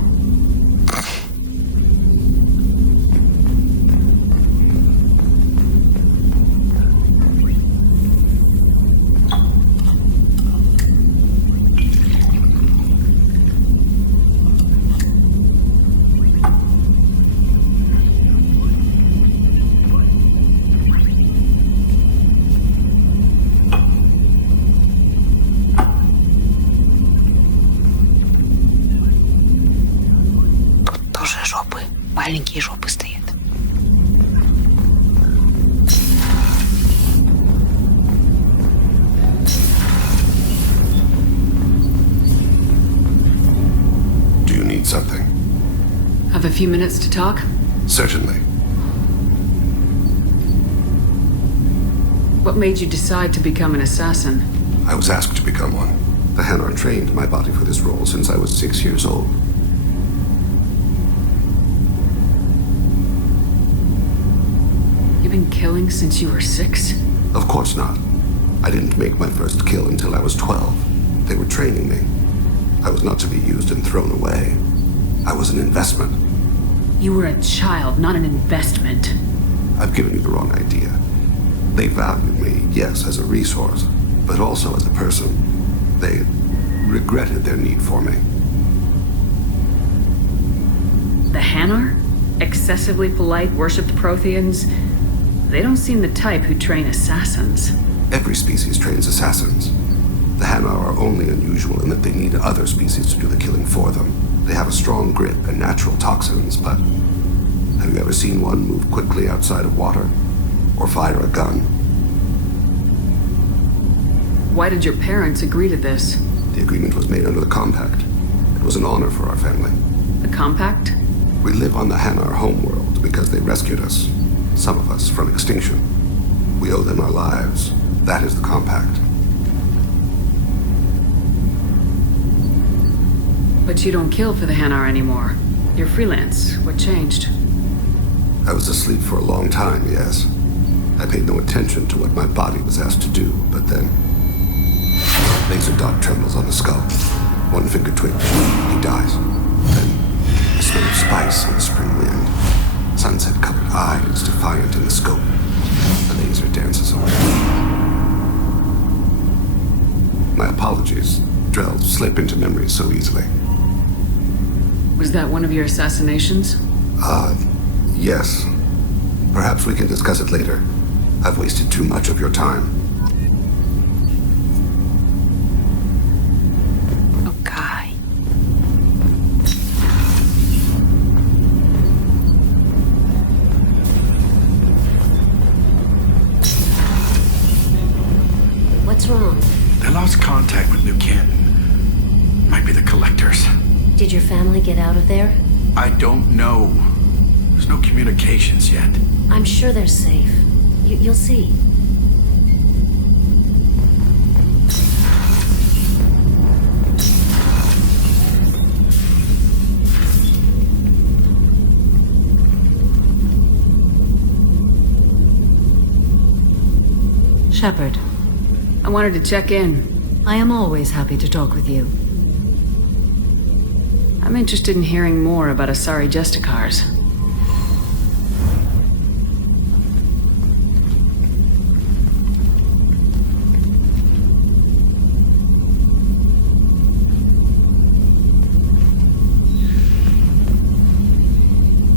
Маленькие жопы стоят. Do you need something? Have a few minutes to talk? Certainly. What made you decide to become an assassin? I was asked to become one. The Hanar trained my body for this role since I was 6 years old. You've been killing since you were 6? Of course not. I didn't make my first kill until I was 12. They were training me. I was not to be used and thrown away. I was an investment. You were a child, not an investment. I've given you the wrong idea. They valued me, yes, as a resource, but also as a person. They regretted their need for me. The Hanar? Excessively polite, worshipped Protheans? They don't seem the type who train assassins. Every species trains assassins. The Hanar are only unusual in that they need other species to do the killing for them. They have a strong grip and natural toxins, but have you ever seen one move quickly outside of water? Or fire a gun? Why did your parents agree to this? The agreement was made under the Compact. It was an honor for our family. The Compact? We live on the Hanar homeworld because they rescued us. Some of us from extinction. We owe them our lives. That is the Compact. But you don't kill for the Hanar anymore. You're freelance. What changed? I was asleep for a long time, yes. I paid no attention to what my body was asked to do, but then... laser dot trembles on the skull. One finger twitch. He dies. Then the smell of spice on the spring wind. Sunset-colored eyes defiant in the scope. The laser dances away. My apologies. Drells slip into memory so easily. Was that one of your assassinations? Yes. Perhaps we can discuss it later. I've wasted too much of your time. Okay. What's wrong? They lost contact with New Canton. Might be the collectors. Did your family get out of there? I don't know. There's no communications yet. I'm sure they're safe. You'll see. Shepard. I wanted to check in. I am always happy to talk with you. I'm interested in hearing more about Asari Justicars.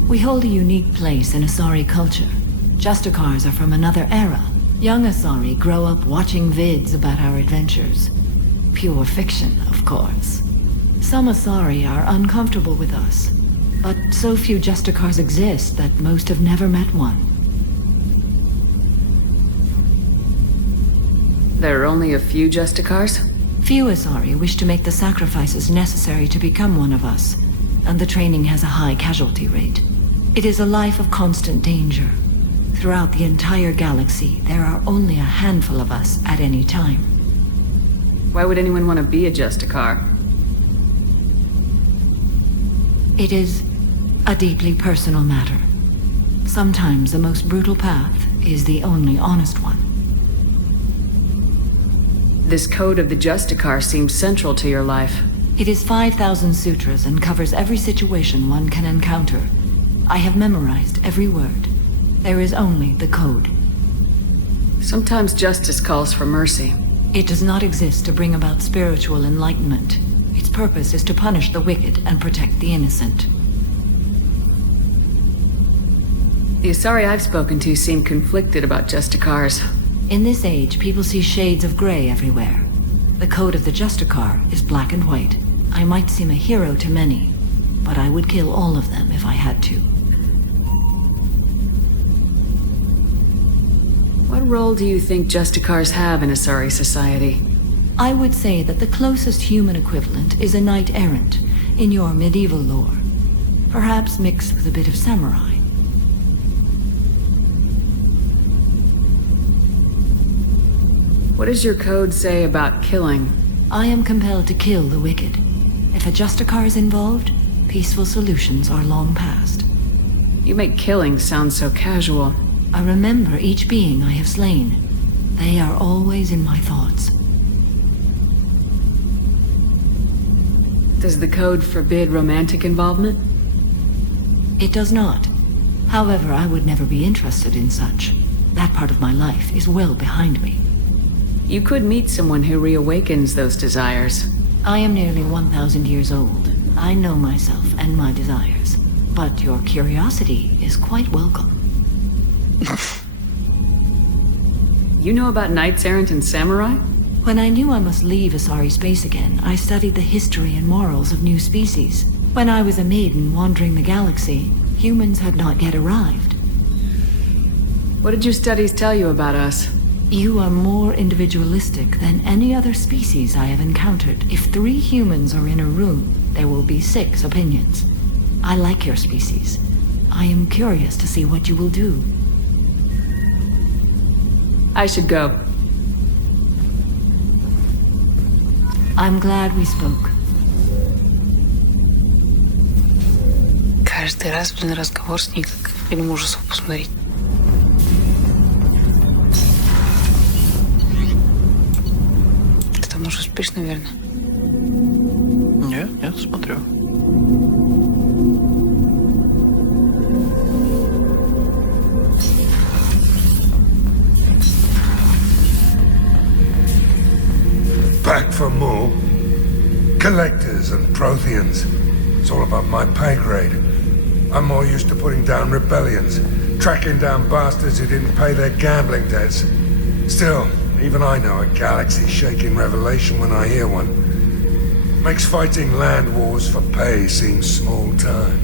We hold a unique place in Asari culture. Justicars are from another era, Young Asari grow up watching vids about our adventures. Pure fiction, of course. Some Asari are uncomfortable with us, but so few Justicars exist that most have never met one. There are only a few Justicars? Few Asari wish to make the sacrifices necessary to become one of us, and the training has a high casualty rate. It is a life of constant danger. Throughout the entire galaxy, there are only a handful of us at any time. Why would anyone want to be a Justicar? It is a deeply personal matter. Sometimes the most brutal path is the only honest one. This code of the Justicar seems central to your life. It is 5,000 sutras and covers every situation one can encounter. I have memorized every word. There is only the code. Sometimes justice calls for mercy. It does not exist to bring about spiritual enlightenment. Its purpose is to punish the wicked and protect the innocent. The Asari I've spoken to seem conflicted about Justicars. In this age, people see shades of gray everywhere. The code of the Justicar is black and white. I might seem a hero to many, but I would kill all of them if I had to. What role do you think Justicars have in Asari society? I would say that the closest human equivalent is a knight-errant in your medieval lore. Perhaps mixed with a bit of samurai. What does your code say about killing? I am compelled to kill the wicked. If a Justicar is involved, peaceful solutions are long past. You make killing sound so casual. I remember each being I have slain. They are always in my thoughts. Does the code forbid romantic involvement? It does not. However, I would never be interested in such. That part of my life is well behind me. You could meet someone who reawakens those desires. I am nearly 1,000 years old. I know myself and my desires. But your curiosity is quite welcome. You know about knights errant and samurai? When I knew I must leave Asari space again, I studied the history and morals of new species. When I was a maiden wandering the galaxy, humans had not yet arrived. What did your studies tell you about us? You are more individualistic than any other species I have encountered. If 3 humans are in a room, there will be 6 opinions. I like your species. I am curious to see what you will do. I should go. I'm glad we spoke. Каждый раз, разговор с ней, как фильм ужасов посмотреть. Ты там уже спишь, наверное? Нет, смотрю. Back for more. Collectors and Protheans. It's all about my pay grade. I'm more used to putting down rebellions, tracking down bastards who didn't pay their gambling debts. Still, even I know a galaxy-shaking revelation when I hear one. Makes fighting land wars for pay seem small time.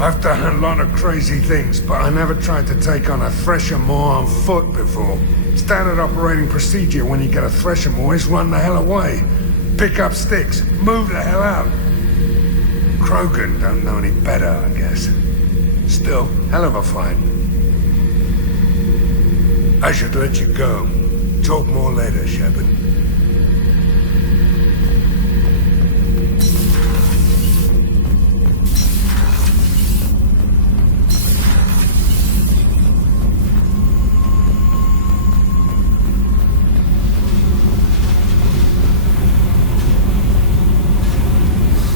I've done a lot of crazy things, but I never tried to take on a Thresher Maw on foot before. Standard operating procedure when you get a Thresher Maw is run the hell away. Pick up sticks, move the hell out. Krogan don't know any better, I guess. Still, hell of a fight. I should let you go. Talk more later, Shepard.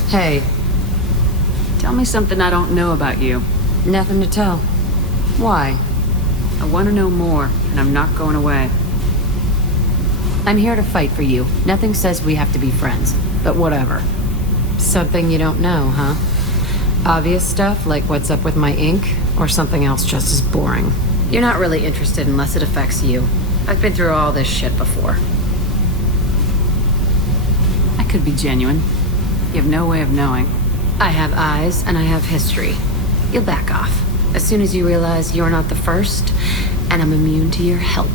Hey. Tell me something I don't know about you. Nothing to tell. Why? I want to know more, and I'm not going away. I'm here to fight for you. Nothing says we have to be friends, but whatever. Something you don't know, huh? Obvious stuff, like what's up with my ink, or something else just as boring? You're not really interested unless it affects you. I've been through all this shit before. I could be genuine. You have no way of knowing. I have eyes, and I have history. You'll back off. As soon as you realize you're not the first, and I'm immune to your help.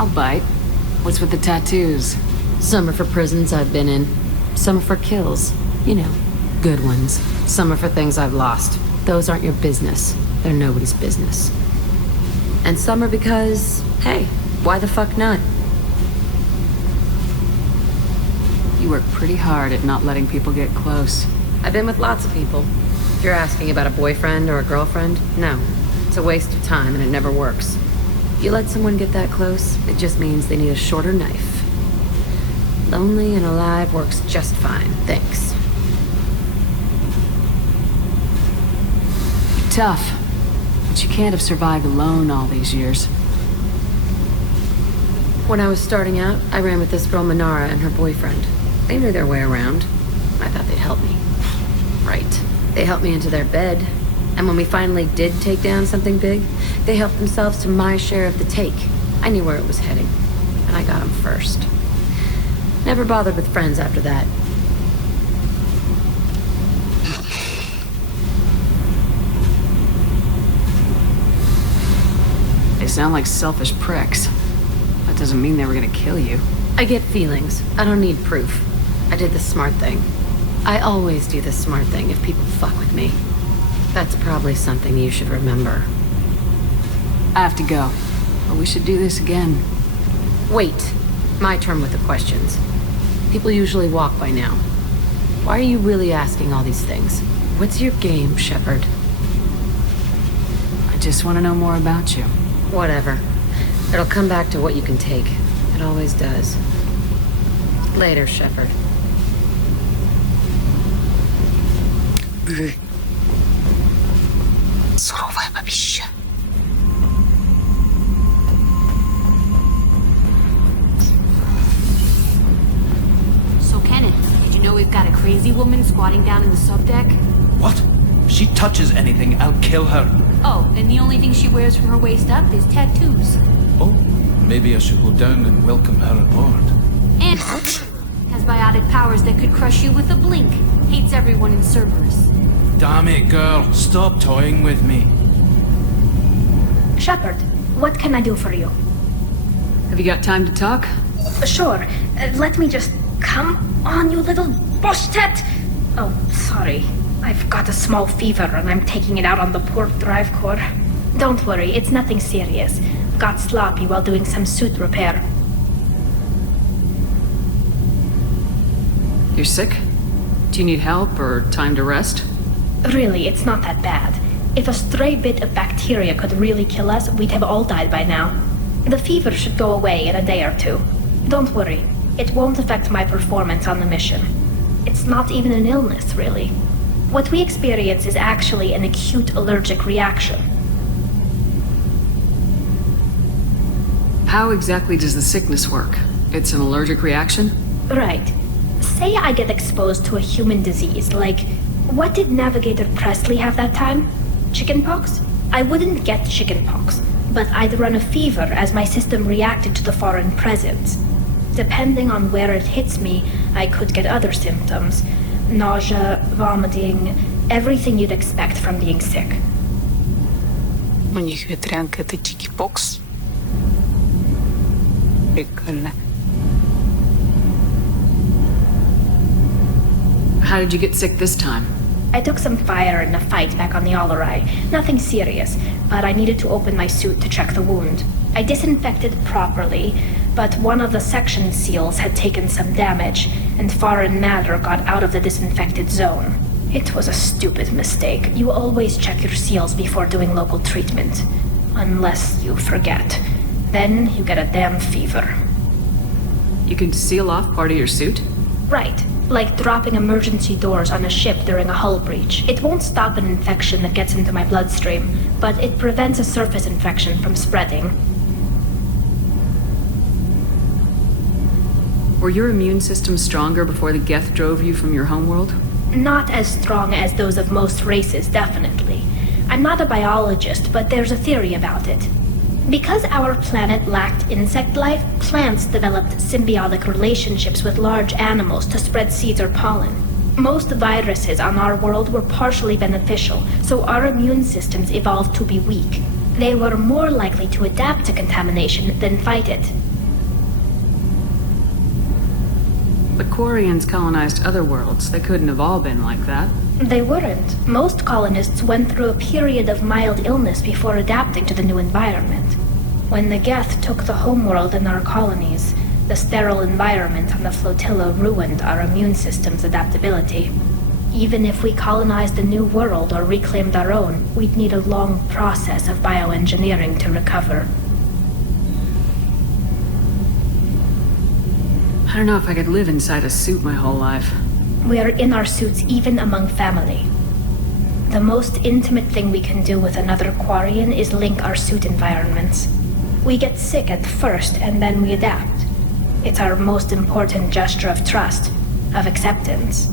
I'll bite. What's with the tattoos? Some are for prisons I've been in. Some are for kills. You know, good ones. Some are for things I've lost. Those aren't your business. They're nobody's business. And some are because, hey, why the fuck not? You work pretty hard at not letting people get close. I've been with lots of people. If you're asking about a boyfriend or a girlfriend, no. It's a waste of time and it never works. If you let someone get that close, it just means they need a shorter knife. Lonely and alive works just fine, thanks. Tough. But you can't have survived alone all these years. When I was starting out, I ran with this girl Minara and her boyfriend. They knew their way around. I thought they'd help me. Right. They helped me into their bed. And when we finally did take down something big, they helped themselves to my share of the take. I knew where it was heading. And I got them first. Never bothered with friends after that. They sound like selfish pricks. That doesn't mean they were gonna kill you. I get feelings. I don't need proof. I did the smart thing. I always do the smart thing if people fuck with me. That's probably something you should remember. I have to go. But we should do this again. Wait. My turn with the questions. People usually walk by now. Why are you really asking all these things? What's your game, Shepard? I just want to know more about you. Whatever. It'll come back to what you can take. It always does. Later, Shepard. Суровое бабище. So, Kenneth, did you know we've got a crazy woman squatting down in the subdeck? What? If she touches anything, I'll kill her. Oh, and the only thing she wears from her waist up is tattoos. Oh, maybe I should go down and welcome her aboard. And has biotic powers that could crush you with a blink. Hates everyone in Cerberus. Damn it, girl. Stop toying with me. Shepard, what can I do for you? Have you got time to talk? Sure. Let me just... Come on, you little boshtet! Oh, sorry. I've got a small fever and I'm taking it out on the poor drive core. Don't worry, it's nothing serious. Got sloppy while doing some suit repair. You're sick? Do you need help or time to rest? Really, it's not that bad. If a stray bit of bacteria could really kill us, we'd have all died by now. The fever should go away in a day or two. Don't worry, it won't affect my performance on the mission. It's not even an illness, really. What we experience is actually an acute allergic reaction. How exactly does the sickness work? It's an allergic reaction? Right. Say I get exposed to a human disease, like... What did Navigator Presley have that time? Chickenpox? I wouldn't get chickenpox, but I'd run a fever as my system reacted to the foreign presence. Depending on where it hits me, I could get other symptoms. Nausea, vomiting, everything you'd expect from being sick. У них ветрянка — это чикипокс. Прикольно. How did you get sick this time? I took some fire in a fight back on the Allerai. Nothing serious, but I needed to open my suit to check the wound. I disinfected properly, but one of the section seals had taken some damage, and foreign matter got out of the disinfected zone. It was a stupid mistake. You always check your seals before doing local treatment. Unless you forget. Then you get a damn fever. You can seal off part of your suit? Right. Like dropping emergency doors on a ship during a hull breach. It won't stop an infection that gets into my bloodstream, but it prevents a surface infection from spreading. Were your immune system stronger before the Geth drove you from your homeworld? Not as strong as those of most races, definitely. I'm not a biologist, but there's a theory about it. Because our planet lacked insect life, plants developed symbiotic relationships with large animals to spread seeds or pollen. Most viruses on our world were partially beneficial, so our immune systems evolved to be weak. They were more likely to adapt to contamination than fight it. But Quarians colonized other worlds. They couldn't have all been like that. They weren't. Most colonists went through a period of mild illness before adapting to the new environment. When the Geth took the homeworld in our colonies, the sterile environment on the flotilla ruined our immune system's adaptability. Even if we colonized a new world or reclaimed our own, we'd need a long process of bioengineering to recover. I don't know if I could live inside a suit my whole life. We are in our suits even among family. The most intimate thing we can do with another Quarian is link our suit environments. We get sick at first and then we adapt. It's our most important gesture of trust, of acceptance.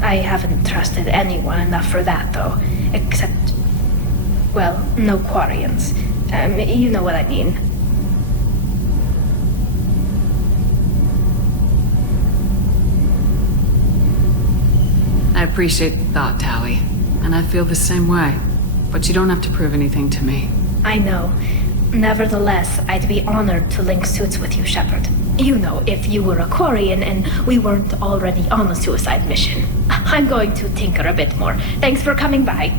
I haven't trusted anyone enough for that, though. Except, well, no Quarians. You know what I mean. I appreciate the thought, Tally. And I feel the same way. But you don't have to prove anything to me. I know. Nevertheless, I'd be honored to link suits with you, Shepard. You know, if you were a Quarian and we weren't already on a suicide mission. I'm going to tinker a bit more. Thanks for coming by.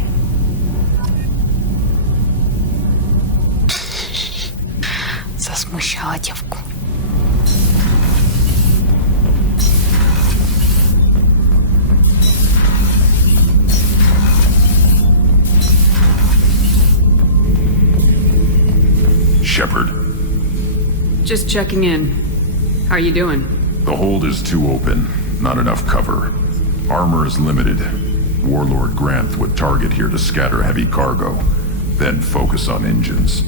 Засмущала девку. Shepard. Just checking in. How are you doing? The hold is too open. Not enough cover. Armor is limited. Warlord Granth would target here to scatter heavy cargo, then focus on engines.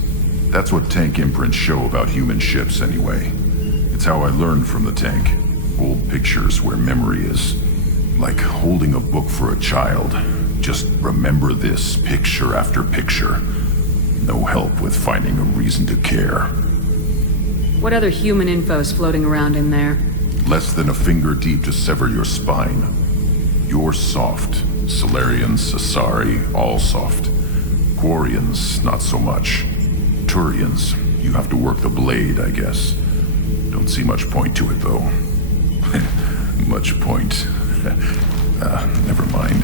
That's what tank imprints show about human ships anyway. It's how I learned from the tank. Old pictures where memory is. Like holding a book for a child. Just remember this picture after picture. No help with finding a reason to care. What other human info's floating around in there? Less than a finger deep to sever your spine. You're soft. Solarians, Asari, all soft. Quarians, not so much. Turians, you have to work the blade, I guess. Don't see much point to it, though. Much point. Never mind.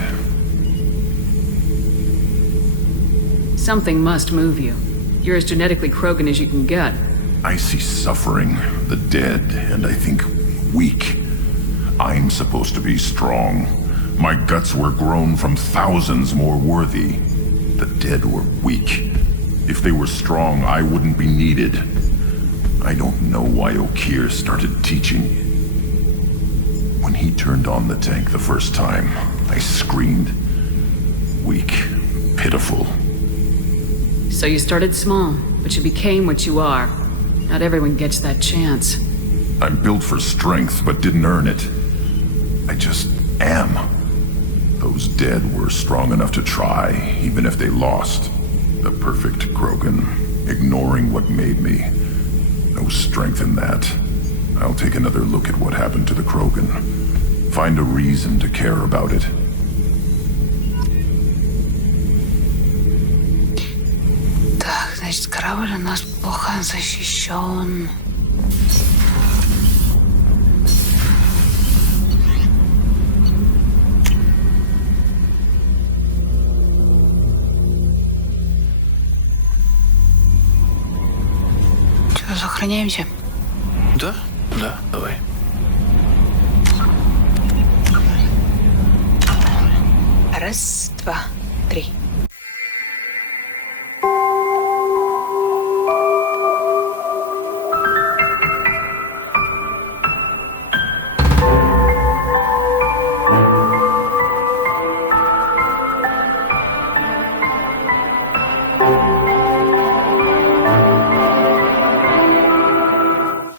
Something must move you. You're as genetically Krogan as you can get. I see suffering, the dead, and I think weak. I'm supposed to be strong. My guts were grown from thousands more worthy. The dead were weak. If they were strong, I wouldn't be needed. I don't know why Okeer started teaching. When he turned on the tank the first time, I screamed. Weak, pitiful. So you started small, but you became what you are. Not everyone gets that chance. I'm built for strength, but didn't earn it. I just am. Those dead were strong enough to try, even if they lost. The perfect Krogan, ignoring what made me. No strength in that. I'll take another look at what happened to the Krogan. Find a reason to care about it. Так, значит, корабль у нас плохо защищен. Что, сохраняемся? Да, давай. Раз, два, три.